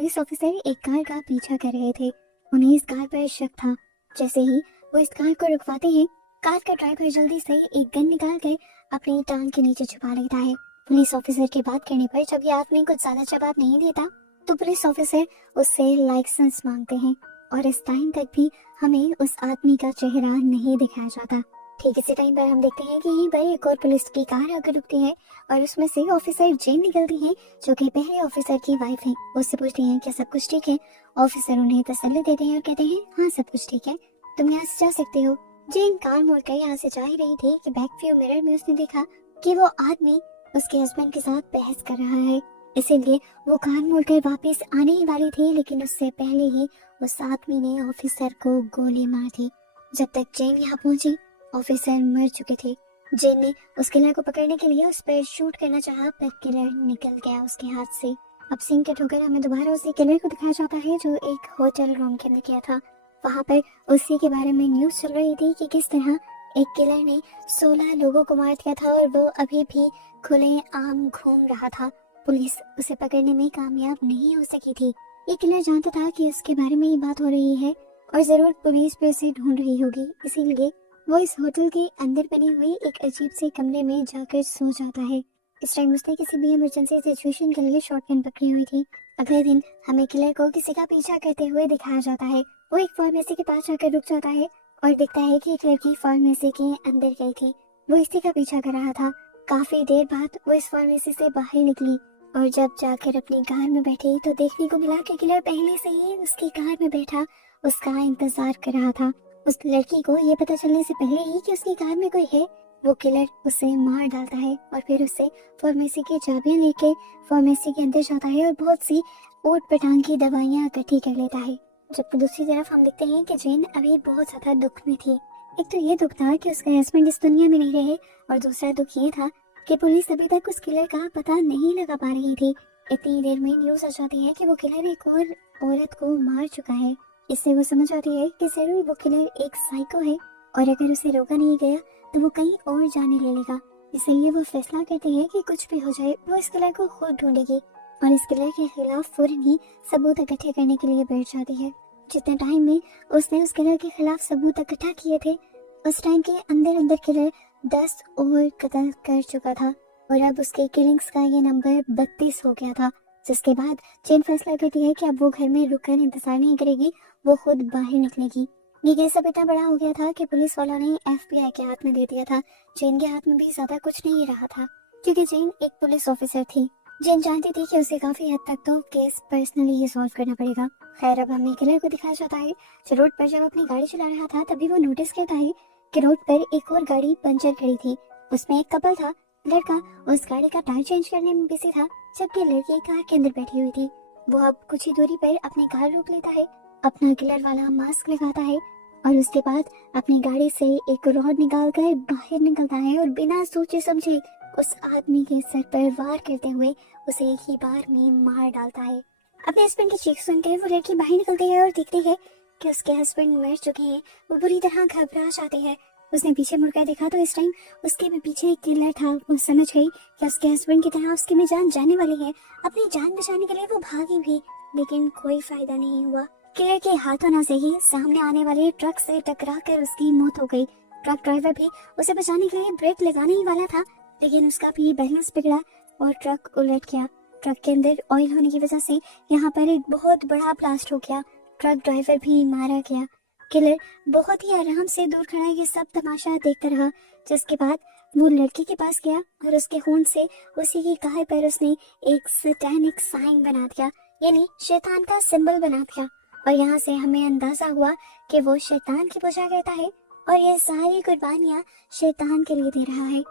Police officer एक car का पीछा कर रहे थे। उन्हें इस कार पर शक था। जैसे ही वो इस कार को रुकवाते हैं, कार का ड्राइवर जल्दी से एक गन निकाल कर अपनी टांग के नीचे छुपा लेता है। पुलिस ऑफिसर की बात करने पर जब ये आदमी कुछ ज्यादा जवाब नहीं देता तो पुलिस ऑफिसर उससे लाइसेंस मांगते हैं और इस टाइम तक भी हमें उस आदमी का चेहरा नहीं दिखाया जाता। ठीक इसी टाइम पर हम देखते हैं कि यहीं पर एक और पुलिस की कार आकर रुकती है और उसमें से ऑफिसर जेन निकलती है, जो कि पहले ऑफिसर की वाइफ है। उससे पूछती हैं क्या सब कुछ ठीक है। ऑफिसर उन्हें तसल्ली देते हैं और कहते हैं हाँ सब कुछ ठीक है, तुम यहाँ से जा सकते हो। जेन कार मोड़कर यहाँ से जा ही रही थी कि बैक व्यू मिरर में उसने देखा कि वो आदमी उसके हस्बैंड के साथ बहस कर रहा है। इसीलिए वो कार मोड़कर वापस आने ही वाली थी, लेकिन उससे पहले ही उस आदमी ने ऑफिसर को गोली मार दी। जब तक जेन यहाँ पहुंची ऑफिसर मर चुके थे। जेन ने उस किलर को पकड़ने के लिए उस पर शूट करना चाहा, पर किलर निकल गया उसके हाथ से। अब सीन कट होकर हमें दोबारा उसी किलर को दिखाया जाता है जो एक होटल रूम के अंदर किया था। वहाँ पर उसी के बारे में न्यूज चल रही थी कि किस तरह एक किलर ने 16 लोगों को मार दिया था और वो अभी भी खुले आम घूम रहा था। पुलिस उसे पकड़ने में कामयाब नहीं हो सकी थी। ये किलर जानता था कि उसके बारे में ही बात हो रही है और जरूर पुलिस भी उसे ढूंढ रही होगी, इसीलिए वो इस होटल के अंदर बनी हुई एक अजीब से कमरे में जाकर सो जाता है। इस टाइम उसने किसी भी इमरजेंसी सिचुएशन के लिए शॉटगन पकड़ी हुई थी। अगले दिन हमें किलर को किसी का पीछा करते हुए दिखाया जाता है। वो एक फार्मेसी के पास जाकर रुक जाता है और दिखता है कि एक लड़की फार्मेसी के अंदर गई थी। वो इसी का पीछा कर रहा था। काफी देर बाद वो इस फार्मेसी से बाहर निकली और जब जाकर अपनी कार में बैठी तो देखने को मिला कि किलर पहले से ही उसकी कार में बैठा उसका इंतजार कर रहा था। उस लड़की को ये पता चलने से पहले ही कि उसकी कार में कोई है, वो किलर उसे मार डालता है और फिर उससे फार्मेसी की चाबियां लेके फार्मेसी के अंदर जाता है और बहुत सी ऊट पटांग की दवाइयां इकट्ठी कर लेता है। जबकि दूसरी तरफ हम देखते हैं कि जेन अभी बहुत ज्यादा दुख में थी। एक तो ये दुख था कि उसका हस्बैंड इस दुनिया में नहीं रहे और दूसरा दुख ये था कि पुलिस अभी तक उस किलर का पता नहीं लगा पा रही थी। इतनी देर में न्यूज आ जाती है कि वो किलर एक और औरत को मार चुका है। इससे वो समझ आती है कि जरूर वो किलर एक साइको है और अगर उसे रोका नहीं गया तो वो कहीं और जाने ले लेगा। इसलिए वो फैसला करती है कि कुछ भी हो जाए वो इस किलर को खुद ढूंढेगी और इस किलर के खिलाफ फौरन ही सबूत इकट्ठे करने के लिए बैठ जाती है। जितने टाइम में उसने उस किलर के खिलाफ सबूत इकट्ठा किए थे, उस टाइम के अंदर अंदर किलर 10 और कत्ल कर चुका था और अब उसके किलिंग्स का ये नंबर 32 हो गया था। जिसके बाद जेन फैसला करती है कि अब वो घर में रुककर इंतजार नहीं करेगी, वो खुद बाहर निकलेगी। ये केस अब इतना बड़ा हो गया था कि पुलिस वालों ने FBI के हाथ में दे दिया था। जेन के हाथ में भी ज्यादा कुछ नहीं रहा था क्योंकि जेन एक पुलिस ऑफिसर थी। जेन जानती थी कि उसे काफी हद तक तो केस पर्सनली ही सॉल्व करना पड़ेगा। खैर अब हमें किलर को दिखाया जाता है जो रोड पर जब अपनी गाड़ी चला रहा था तभी वो नोटिस करता है कि रोड पर एक और गाड़ी पंचर खड़ी थी। उसमें एक कपल था। लड़का उस गाड़ी का टायर चेंज करने में बिजी था जबकि लड़की कार के अंदर बैठी हुई थी। वो अब कुछ ही दूरी पर अपनी कार रोक लेता है, अपना किलर वाला मास्क लगाता है और उसके बाद अपनी गाड़ी से एक रॉड निकालकर बाहर निकलता है और बिना सोचे समझे उस आदमी के सर पर वार करते हुए उसे एक ही बार में मार डालता है। अपने हस्बैंड की चीख सुनकर वो लड़की बाहर निकलती है और देखती है कि उसके हस्बैंड मर चुके हैं। वो बुरी तरह घबरा जाती है। उसने पीछे मुड़कर देखा तो इस टाइम उसके भी पीछे एक किलर था। वो समझ गई कि उसके हस्बैंड की तरह उसकी भी जान जाने वाली है। अपनी जान बचाने के लिए वो भागी भी, लेकिन कोई फायदा नहीं हुआ। किलर के हाथों से ही सामने आने वाले ट्रक से टकराकर उसकी मौत हो गई। ट्रक ड्राइवर भी उसे बचाने के लिए ब्रेक लगाने ही वाला था, लेकिन उसका भी बैलेंस बिगड़ा और ट्रक उलट गया। ट्रक के अंदर ऑयल होने की वजह से यहाँ पर एक बहुत बड़ा ब्लास्ट हो गया। ट्रक ड्राइवर भी मारा गया। किलर बहुत ही आराम से दूर खड़ा ये सब तमाशा देखता रहा, जिसके बाद वो लड़की के पास गया और उसके खून से उसी की कार पर उसने एक सैटेनिक साइन बना दिया, यानी शैतान का सिंबल बना दिया। और यहाँ से हमें अंदाजा हुआ कि वो शैतान की पूजा करता है और ये सारी कुर्बानियां शैतान के लिए दे रहा है।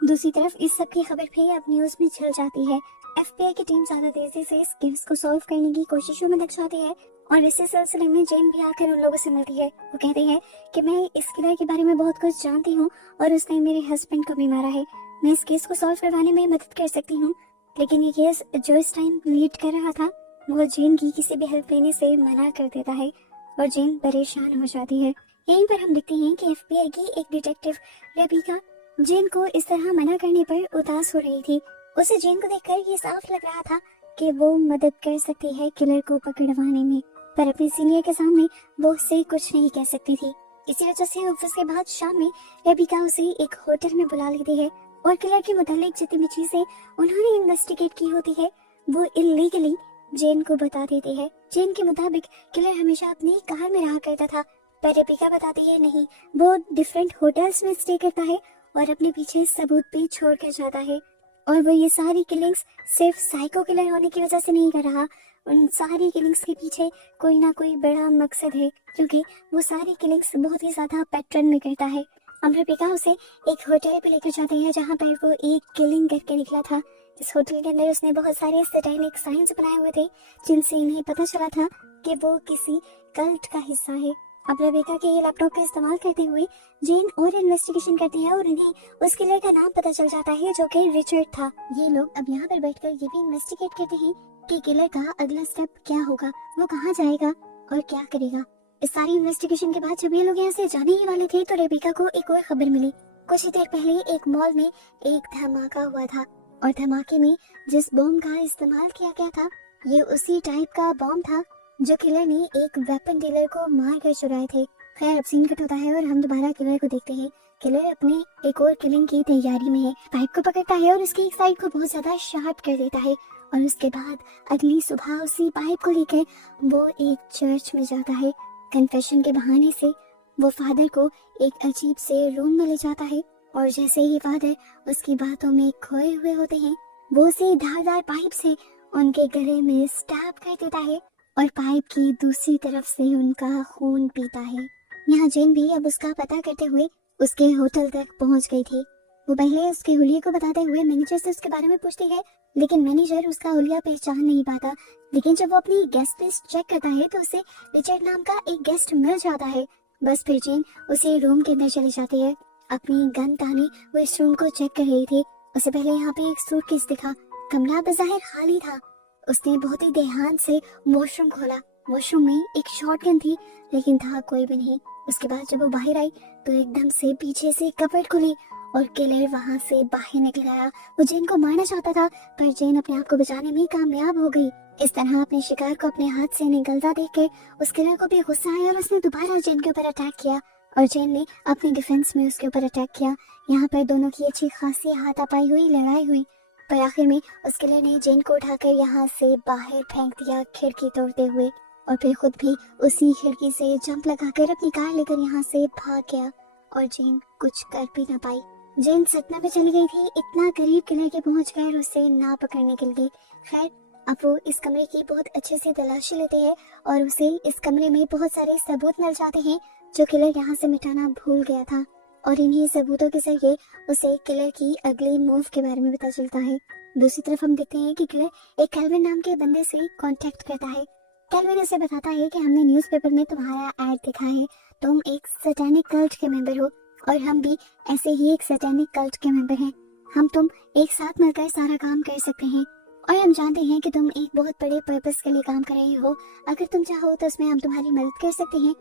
दूसरी तरफ इस सब की खबर भी अब न्यूज में चल जाती है। FBI की टीम ज्यादा तेजी से इस केस को सॉल्व करने की कोशिशों में लग जाती है और इसी सिलसिले में जेन भी आकर उन लोगों से मिलती है। वो कहती है कि मैं इस किलर के बारे में बहुत कुछ जानती हूँ और उसने मेरे हस्बैंड को भी मारा है। मैं इस केस को सॉल्व करवाने में मदद कर सकती हूँ, लेकिन ये केस जो इस टाइम लीड कर रहा था वो जेन की किसी भी हेल्प लेने से मना कर देता है और जेन परेशान हो जाती है। यहीं पर हम देखते हैं कि FBI की एक डिटेक्टिव रेबिका जेन को इस तरह मना करने पर उदास हो रही थी। उसे जेन को देखकर ये साफ लग रहा था कि वो मदद कर सकती है किलर को पकड़वाने में, पर अपने सीनियर के सामने वो उससे कुछ नहीं कह सकती थी। इसी वजह से ऑफिस के बाद शाम में रेबिका उसे एक होटल में बुला लेती है और किलर के मुतालिक जितनी भी चीजें उन्होंने इन्वेस्टिगेट की होती है वो इलीगली जेन को बता देती है। जेन के मुताबिक किलर हमेशा अपनी कार में रहा करता था, पर रेबिका बताती है नहीं, वो डिफरेंट होटल्स में स्टे करता है और अपने पीछे सबूत भी छोड़ कर जाता है। और वो ये सारी किलिंग्स सिर्फ साइको किलर होने की वजह से नहीं कर रहा, उन सारी किलिंग्स के पीछे कोई ना कोई बड़ा मकसद है, क्योंकि वो सारी किलिंग्स बहुत ही ज्यादा पैटर्न में करता है। अब रेबिका उसे एक होटल पे लेकर जाते हैं जहाँ पर वो एक किलिंग करके निकला था। इस होटल के अंदर उसने बहुत सारे सैटेनिक साइंस बनाए हुए थे जिनसे इन्हें पता चला था कि वो किसी कल्ट का हिस्सा है। अब रेबिका के ये लैपटॉप का इस्तेमाल करते हुए जेन और इन्वेस्टिगेशन करती है और इन्हें उस किलर का नाम पता चल जाता है जो कि रिचर्ड था। ये लोग अब यहाँ पर बैठकर ये भी इन्वेस्टिगेट करते हैं कि किलर का अगला स्टेप क्या होगा, वो कहाँ जाएगा और क्या करेगा। इस सारी इन्वेस्टिगेशन के बाद जब ये लोग यहाँ से जाने ही वाले थे तो रेबिका को एक और खबर मिली। कुछ ही देर पहले एक मॉल में एक धमाका हुआ था और धमाके में जिस बॉम्ब का इस्तेमाल किया गया था ये उसी टाइप का बॉम्ब था जो किलर ने एक वेपन डीलर को मार कर चुराए थे। खैर अब सीन कट होता है और हम दोबारा किलर को देखते हैं। किलर अपने एक और किलिंग की तैयारी में है, पाइप को पकड़ता है और उसकी एक साइड को बहुत ज्यादा शार्प कर देता है और उसके बाद अगली सुबह उसी पाइप को लेकर वो एक चर्च में जाता है। कन्फेशन के बहाने से वो फादर को एक अजीब से रूम में ले जाता है और जैसे ही फादर उसकी बातों में खोए हुए होते हैं वो उसे धारदार पाइप से उनके गले में स्टैब कर देता है और पाइप की दूसरी तरफ से उनका खून पीता है। यहाँ जेन भी अब उसका पता करते हुए उसके होटल तक पहुंच गई थी। वो पहले उसके हुलिये को बताते हुए मैनेजर से उसके बारे में पूछती है, लेकिन मैनेजर उसका हुलिया पहचान नहीं पाता। लेकिन जब वो अपनी गेस्ट लिस्ट चेक करता है तो उसे रिचर्ड नाम का एक गेस्ट मिल जाता है। बस फिर जेन उसे रूम के अंदर चली जाती है। अपनी गन ताने वो इस रूम को चेक कर रही थी। उससे पहले यहाँ पे एक सूटकेस दिखा। कमरा बज़ाहिर खाली था। उसने बहुत ही ध्यान से वॉशरूम खोला। वॉशरूम में एक शॉटगन थी लेकिन था कोई भी नहीं। उसके बाद जब वो बाहर आई तो एकदम से पीछे से कपड़ खुली और किलर वहां से बाहर निकल आया। वो जेन को मारना चाहता था पर जेन अपने आप को बचाने में कामयाब हो गई। इस तरह अपने शिकार को अपने हाथ से निकलता देखकर उस किलर को भी गुस्सा आया और उसने दोबारा जेन के ऊपर अटैक किया और जेन ने अपने डिफेंस में उसके ऊपर अटैक किया। यहाँ पर दोनों की अच्छी खासी हाथापाई हुई, लड़ाई हुई, पर आखिर में उस किलर ने जेन को उठाकर यहाँ से बाहर फेंक दिया खिड़की तोड़ते हुए और फिर खुद भी उसी खिड़की से जंप लगाकर अपनी कार लेकर यहाँ से भाग गया और जेन कुछ कर भी न पाई। जेन सपना में चली गई थी, इतना करीब किलर के पहुंच कर उसे ना पकड़ने के लिए। खैर अब वो इस कमरे की बहुत अच्छे से तलाशी लेते हैं और उसे इस कमरे में बहुत सारे सबूत मिल जाते हैं जो किलर यहाँ से मिटाना भूल गया था और इन्हीं सबूतों के जरिए उसे किलर की अगली मूव के बारे में पता चलता है। दूसरी तरफ हम देखते हैं कि किलर एक कैल्विन नाम के बंदे से कांटेक्ट करता है। कैल्विन उसे बताता है कि हमने न्यूज़पेपर में तुम्हारा ऐड देखा है, तुम एक सैटेनिक कल्ट के मेंबर हो और हम भी ऐसे ही एक सैटेनिक कल्ट के मेंबर हैं। हम तुम एक साथ मिलकर सारा काम कर सकते हैं और हम जानते हैं कि तुम एक बहुत बड़े पर्पस के लिए काम कर रहे हो। अगर तुम चाहो तो उसमें हम तुम्हारी मदद कर सकते हैं।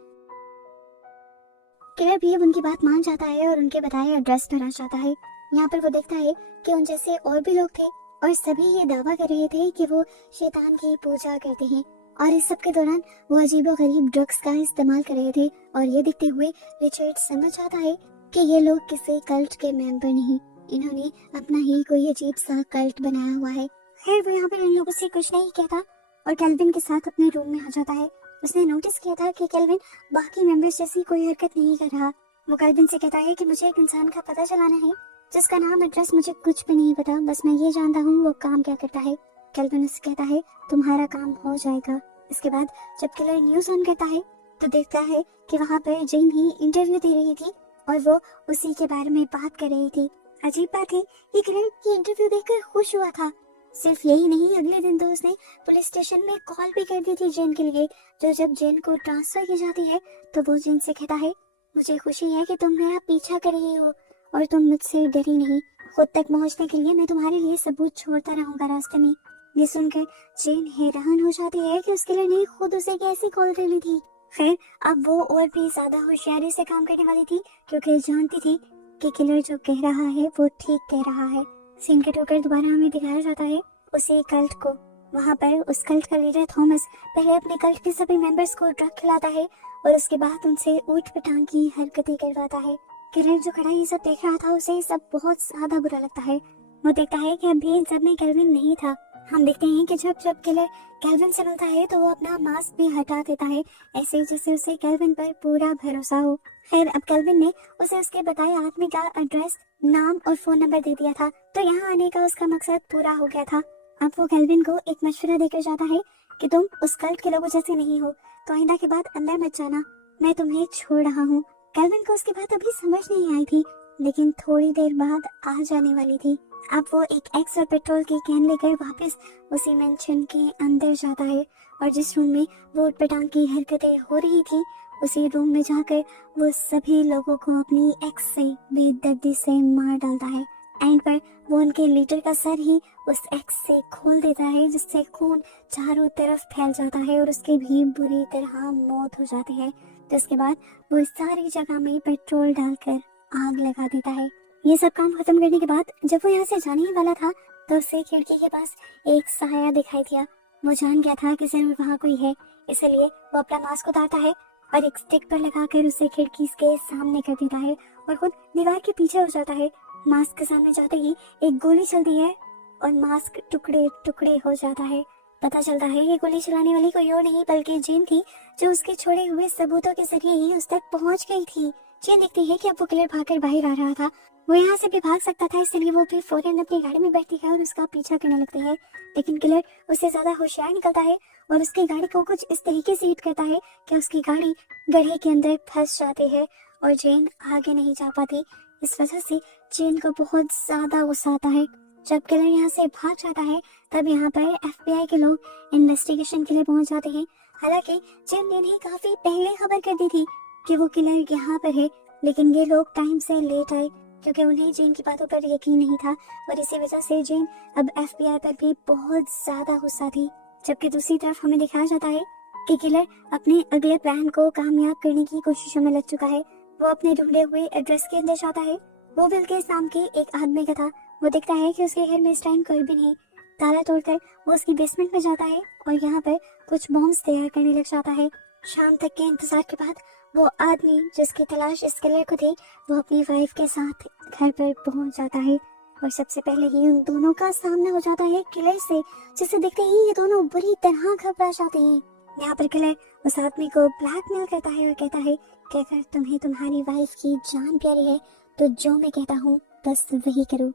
किलर भी अब उनकी बात मान जाता है और उनके बताए एड्रेस पर आ जाता है। यहाँ पर वो देखता है कि उन जैसे और भी लोग थे और सभी ये दावा कर रहे थे कि वो शैतान की पूजा करते हैं और इस सब के दौरान वो अजीबोगरीब ड्रग्स का इस्तेमाल कर रहे थे। और ये देखते हुए रिचर्ड समझ आता है कि ये लोग किसी कल्ट के मेंबर नहीं, इन्होंने अपना ही कोई अजीब सा कल्ट बनाया हुआ है। खैर वो यहाँ पर इन लोगों से कुछ नहीं कहता और कैल्विन के साथ अपने रूम में आ जाता है। उसने नोटिस किया था कि कैल्विन बाकी मेंबर्स जैसी कोई हरकत नहीं कर रहा। वो कैल्विन से कहता है कि मुझे एक इंसान का पता चलाना है जिसका नाम एड्रेस मुझे कुछ भी नहीं पता, बस मैं ये जानता हूँ वो काम क्या करता है। कैल्विन उससे कहता है तुम्हारा काम हो जाएगा। इसके बाद जब किलर न्यूज ऑन करता है तो देखता है कि वहाँ पर जेन ही इंटरव्यू दे रही थी और वो उसी के बारे में बात कर रही थी। अजीब बात है, ये किलर की इंटरव्यू देखकर खुश हुआ था। सिर्फ यही नहीं, अगले दिन तो उसने पुलिस स्टेशन में कॉल भी कर दी थी जेन के लिए। जो जब जेन को ट्रांसफर की जाती है तो वो जेन से कहता है मुझे खुशी है कि तुम मेरा पीछा कर रही हो और तुम मुझसे डरी नहीं। खुद तक पहुंचने के लिए मैं तुम्हारे लिए सबूत छोड़ता रहूंगा रास्ते में। ये सुनकर जेन हैरान हो जाती है कि उसके लिए खुद उसे कैसे कॉल कर ली थी। खैर अब वो और भी ज्यादा होशियारी से काम करने वाली थी क्योंकि जानती थी कि किलर जो कह रहा है वो ठीक कह रहा है। सीन कट होकर दोबारा हमें दिखाया जाता है उसे कल्ट को। वहाँ पर उस कल्ट का लीडर थॉमस पहले अपने कल्ट के सभी मेंबर्स को ड्रग खिलाता है और उसके बाद उनसे ऊट पटांग की हरकतें करवाता है। किलर जो खड़ा ये सब देख रहा था उसे सब बहुत ज्यादा बुरा लगता है। वो देखता है कि अभी इन सब में केल्विन नहीं था। हम देखते हैं कि जब जब किलर केल्विन से मिलता है तो वो अपना मास्क भी हटा देता है, ऐसे जैसे उसे केल्विन पर पूरा भरोसा हो। खैर अब केल्विन ने उसे उसके बताए आदमी का एड्रेस, नाम और फोन नंबर दे दिया था, तो यहाँ आने का उसका मकसद पूरा हो गया था। अब वो केल्विन को एक मशवरा देकर जाता है कि तुम उस कल्ट के लोगों जैसे नहीं हो, तो आइंदा के बाद अंदर मत जाना, मैं तुम्हें छोड़ रहा हूँ। केल्विन को उसकी बात अभी समझ नहीं आई थी, लेकिन थोड़ी देर बाद आ जाने वाली थी। अब वो एक एक्स और पेट्रोल की कैन लेकर वापस उसी मेंशन के अंदर जाता है और जिस रूम में वो उटपटांग की हरकतें हो रही थी उसी रूम में जाकर वो सभी लोगों को अपनी एक्स से बेदर्दी से मार डालता है। एंड पर वो उनके लीडर का सर ही उस एक्स से खोल देता है, जिससे खून चारों तरफ फैल जाता है और उसकी भी बुरी तरह मौत हो जाती है। जिसके बाद वो सारी जगह में पेट्रोल डालकर आग लगा देता है। ये सब काम खत्म करने के बाद जब वो यहाँ से जाने ही वाला था तो उसे खिड़की के पास एक साया दिखाई दिया। वो जान गया था कि जरूर वहाँ कोई है, इसलिए वो अपना मास्क उतारता है और एक स्टिक पर लगाकर उसे खिड़की के सामने कर देता है और खुद दीवार के पीछे हो जाता है। मास्क के सामने जाते ही एक गोली चलती है और मास्क टुकड़े टुकड़े हो जाता है। पता चलता है ये गोली चलाने वाली कोई और नहीं बल्कि जेन थी, जो उसके छोड़े हुए सबूतों के जरिए ही उस तक पहुंच गई थी। जेन देखती है कि अब वो किलर भागकर बाहर आ रहा था, वो यहाँ से भी भाग सकता था, इसलिए वो भी फौरन अपनी गाड़ी में बैठती है और उसका पीछा करने लगती है। लेकिन किलर उससे ज्यादा होशियार निकलता है और उसकी गाड़ी को कुछ इस तरीके से हिट करता है कि उसकी गाड़ी गड्ढे के अंदर फंस जाती है और जेन आगे नहीं जा पाती। इस वजह से जेन को बहुत ज्यादा गुस्सा आता है। जब किलर यहाँ से भाग जाता है तब यहाँ पर FBI के लोग इन्वेस्टिगेशन के लिए पहुंच जाते हैं। हालांकि जेन ने इन्हें काफी पहले खबर कर दी थी कि वो किलर यहाँ पर है, लेकिन ये लोग टाइम से लेट आए क्योंकि उन्हें जेन की बातों पर यकीन नहीं था और इसी वजह से जेन अब FBI पर भी बहुत ज्यादा गुस्सा थी। जबकि दूसरी तरफ हमें दिखाया जाता है कि किलर अपने अगले प्लान को कामयाब करने की कोशिशों में लग चुका है। वो अपने ढूंढे हुए एड्रेस के अंदर जाता है। वो विल्किस नाम के एक आदमी का था। वो देखता है कि उसके घर में इस टाइम कोई भी नहीं। ताला तोड़कर वो उसकी बेसमेंट में जाता है और यहाँ पर कुछ बॉम्ब्स तैयार करने लग जाता है। शाम तक के इंतजार के बाद वो आदमी जिसकी तलाश इस किलर को थी, वो अपनी वाइफ के साथ घर पर पहुंच जाता है और सबसे पहले ही उन दोनों का सामना हो जाता है किलर से, जिसे देखते ही ये दोनों बुरी तरह घबरा जाते हैं। यहाँ पर किलर उस आदमी को ब्लैकमेल करता है और कहता है कि अगर तुम्हें तुम्हारी वाइफ की जान प्यारी है तो जो मैं कहता हूँ बस वही करो।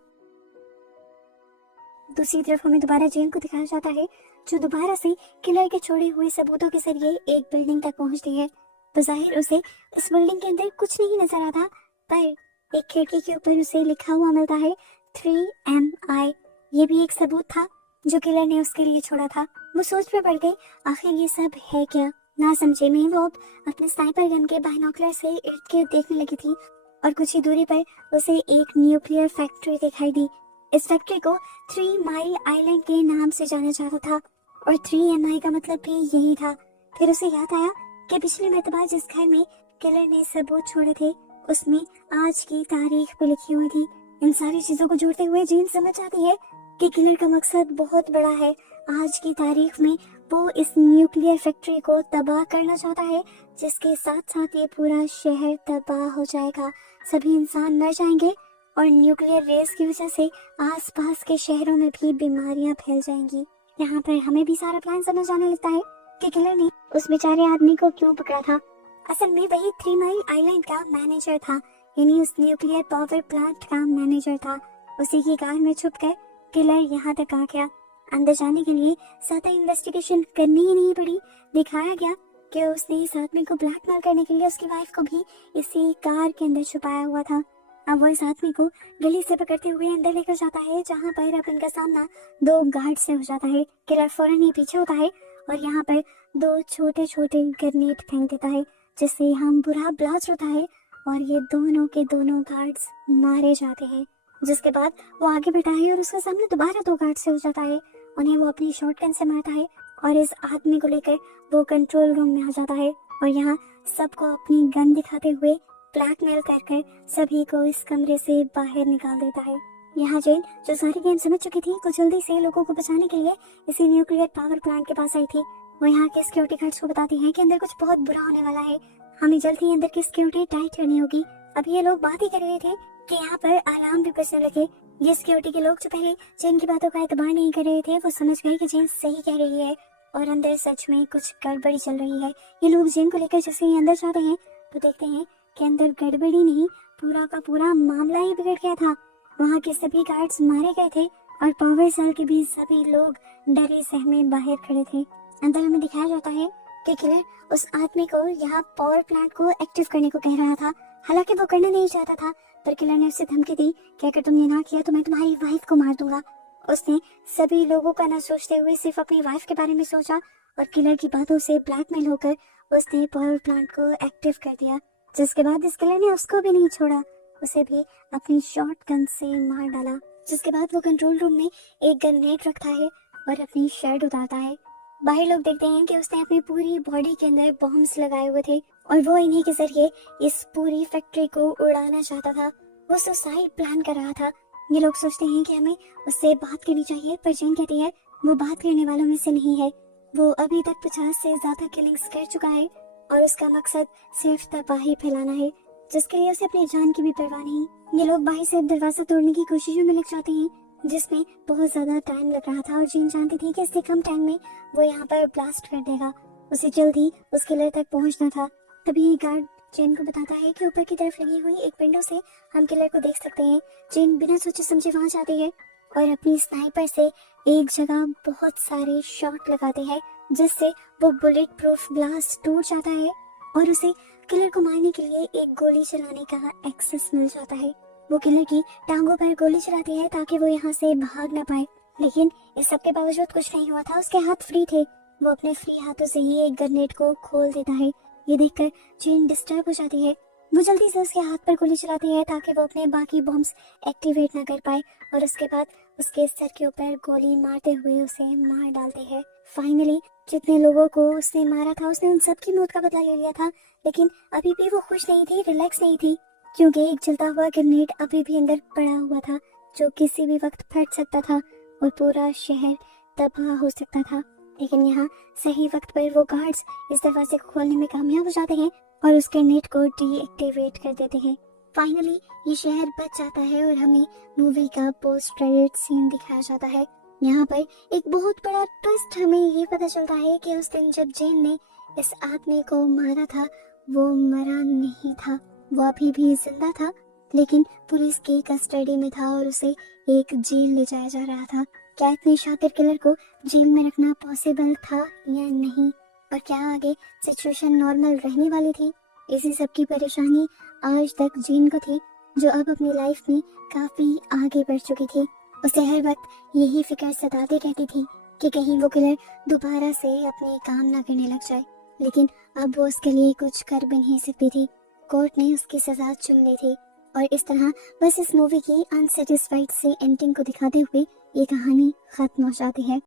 दूसरी तरफ हमें दोबारा जेन को दिखाया जाता है, जो दोबारा से किलर के छोड़े हुए सबूतों के जरिए एक बिल्डिंग तक पहुंचती है। बज़ाहिर उसे इस बिल्डिंग के अंदर कुछ नहीं नजर आता, पर एक खिड़की के ऊपर उसे लिखा हुआ मिलता है 3MI। ये भी एक सबूत था जो किलर ने उसके लिए छोड़ा था। वो सोच में पड़ गई आखिर ये सब है क्या। ना समझे में वो अपने स्नाइपर गन के बाइनोकुलर से इर्द गिर्द देखने लगी थी और कुछ ही दूरी पर उसे एक न्यूक्लियर फैक्ट्री दिखाई दी। इस फैक्ट्री को 3 माइल आइलैंड के नाम से जाना जाता था और 3MI का मतलब भी यही था। फिर उसे याद आया कि पिछली मर्तबा जिस घर में किलर ने सबूत छोड़े थे उसमें आज की तारीख भी लिखी हुई थी। इन सारी चीजों को जोड़ते हुए जेन समझ आती है कि किलर का मकसद बहुत बड़ा है। आज की तारीख में वो इस न्यूक्लियर फैक्ट्री को तबाह करना चाहता है, जिसके साथ साथ ये पूरा शहर तबाह हो जाएगा। सभी इंसान मर जाएंगे और न्यूक्लियर रेस की वजह से आसपास के शहरों में भी बीमारियां फैल जाएंगी। यहाँ पर हमें भी सारा प्लान समझ आने लगता है कि किलर ने उस बेचारे आदमी को क्यों पकड़ा था। असल में वही 3 माइल आइलैंड का मैनेजर था, यानी उस न्यूक्लियर पावर प्लांट का मैनेजर था। उसी की कार में छुपकर किलर यहाँ तक आ गया। अंदर जाने के लिए ज्यादा इन्वेस्टिगेशन करनी ही नहीं पड़ी। दिखाया गया कि उसने इस आदमी को ब्लैकमेल करने के लिए उसकी वाइफ को भी इसी कार के अंदर छुपाया हुआ था। अब वो इस आदमी को गली से पकड़ते हुए अंदर लेकर जाता है, जहाँ पर अब इनका सामना 2 गार्ड से हो जाता है। किलर फौरन ही पीछे होता है और यहाँ पर 2 छोटे छोटे ग्रेनेड फेंक देता है, जिससे यहाँ बुरा ब्लास्ट होता है और ये दोनों के दोनों गार्ड्स मारे जाते हैं। जिसके बाद वो आगे बढ़ता है और उसके सामने दोबारा 2 गार्ड से हो जाता है। उन्हें वो अपनी शॉटगन से मारता है और इस आदमी को लेकर वो कंट्रोल रूम में आ जाता है और यहाँ सबको अपनी गन दिखाते हुए ब्लैकमेल कर सभी को इस कमरे से बाहर निकाल देता है। यहाँ जेन जो सारी गेम समझ चुकी थी कुछ जल्दी से लोगों को बचाने के लिए इसी न्यूक्लियर पावर प्लांट के पास आई थी। वो यहाँ के सिक्योरिटी गार्ड्स को बताती है कि अंदर कुछ बहुत बुरा होने वाला है, हमें जल्द ही अंदर की सिक्योरिटी टाइट करनी होगी। अभी ये लोग बात ही कर रहे थे कि यहाँ पर अलार्म भी बजने लगे। ये सिक्योरिटी के लोग जो पहले जेन की बातों का एतबार नहीं कर रहे थे वो समझ गए कि जेन सही कह रही है और अंदर सच में कुछ गड़बड़ी चल रही है। ये लोग जेन को लेकर जैसे ही अंदर जाते हैं तो देखते हैं कि अंदर गड़बड़ी नहीं, पूरा का पूरा मामला ही बिगड़ गया था। वहाँ के सभी गार्ड्स मारे गए थे और पावर सेल के भी सभी लोग डरे सहमे बाहर खड़े थे। अंदर हमें दिखाया जाता है कि किलर उस आदमी को यहाँ पावर प्लांट को एक्टिव करने को कह रहा था। हालांकि वो करना नहीं चाहता था, पर किलर ने उसे धमकी दी कि अगर तुमने ना किया तो मैं तुम्हारी वाइफ को मार दूंगा। उसने सभी लोगों का ना सोचते हुए सिर्फ अपनी वाइफ के बारे में सोचा और किलर की बातों से ब्लैकमेल होकर उसने पावर प्लांट को एक्टिव कर दिया। जिसके बाद इस किलर ने उसको भी नहीं छोड़ा, उसे भी अपनी शॉटगन से मार डाला। जिसके बाद वो कंट्रोल रूम में एक ग्रेनेड रखता है और अपनी शर्ट उतारता है। बाहर लोग देखते हैं कि उसने अपनी पूरी बॉडी के अंदर बॉम्ब्स लगाए हुए थे और वो इन्हीं के जरिए इस पूरी फैक्ट्री को उड़ाना चाहता था। वो सुसाइड प्लान कर रहा था। ये लोग सोचते हैं कि हमें उससे बात करनी चाहिए, पर जेन कहती है वो बात करने वालों में से नहीं है। वो अभी तक 50 से ज्यादा किलिंग्स कर चुका है और उसका मकसद सिर्फ तबाही फैलाना है, जिसके लिए उसे अपनी जान की भी परवाह नहीं। ये लोग बाहर से दरवाजा तोड़ने की कोशिशों में लग जाते हैं, जिसमें बहुत ज्यादा टाइम लग रहा था और जेन जानती थी कि इससे कम टाइम में वो यहाँ पर ब्लास्ट कर देगा। उसे जल्दी उस किलर तक पहुंचना था। तभी ये गार्ड जेन को बताता है कि ऊपर की तरफ लगी हुई एक विंडो से हम किलर को देख सकते हैं। जेन बिना सोचे समझे वहां जाती है और अपनी स्नाइपर से एक जगह बहुत सारे शॉट लगाते हैं, जिससे वो बुलेट प्रूफ ग्लास टूट जाता है और उसे किलर को मारने के लिए एक गोली चलाने का एक्सेस मिल जाता है। वो किलर की टांगों पर गोली चलाती है ताकि वो यहाँ से भाग ना पाए, लेकिन इस सब के बावजूद कुछ नहीं हुआ था। उसके हाथ फ्री थे। वो अपने फ्री हाथों से ही एक ग्रेनेड को खोल देता है। ये देखकर जेन डिस्टर्ब हो जाती है। वो जल्दी से उसके हाथ पर गोली चलाती है ताकि वो अपने बाकी बॉम्ब्स एक्टिवेट ना कर पाए और उसके बाद उसके सर के ऊपर गोली मारते हुए उसे मार डालते हैं। फाइनली जितने लोगों को उसने मारा था उसने उन सब की मौत का बदला ले लिया था, लेकिन अभी भी वो खुश नहीं थी, रिलैक्स नहीं थी, क्योंकि एक जलता हुआ ग्रेनेड अभी भी अंदर पड़ा हुआ था जो किसी भी वक्त फट सकता था और पूरा शहर तबाह हो सकता था। लेकिन यहाँ सही वक्त पर वो गार्ड्स इस दरवाजे को खोलने में कामयाब हो जाते हैं और उस ग्रेनेड को डीएक्टिवेट कर देते हैं। फाइनली ये शहर बच जाता है और हमें मूवी का पोस्ट क्रेडिट सीन दिखाया जाता है। यहाँ पर एक बहुत बड़ा ट्विस्ट हमें ये पता चलता है कि उस दिन जब जेन ने इस आदमी को मारा था वो मरा नहीं था, वो अभी भी जिंदा था, लेकिन पुलिस की कस्टडी में था और उसे एक जेल ले जाया जा रहा था। क्या इतने शातिर किलर को जेल में रखना पॉसिबल था या नहीं, और क्या आगे सिचुएशन नॉर्मल रहने वाली थी? इसी सब की परेशानी आज तक जेन को थी, जो अब अपनी लाइफ में काफी आगे बढ़ चुकी थी। उसे हर वक्त यही फिक्र सताती रहती थी कि कहीं वो किलर दोबारा से अपने काम ना करने लग जाए, लेकिन अब वो उसके लिए कुछ कर भी नहीं सकती थी। कोर्ट ने उसकी सजा चुन ली थी और इस तरह बस इस मूवी की अनसेटिस्फाइड से एंडिंग को दिखाते हुए ये कहानी खत्म हो जाती है।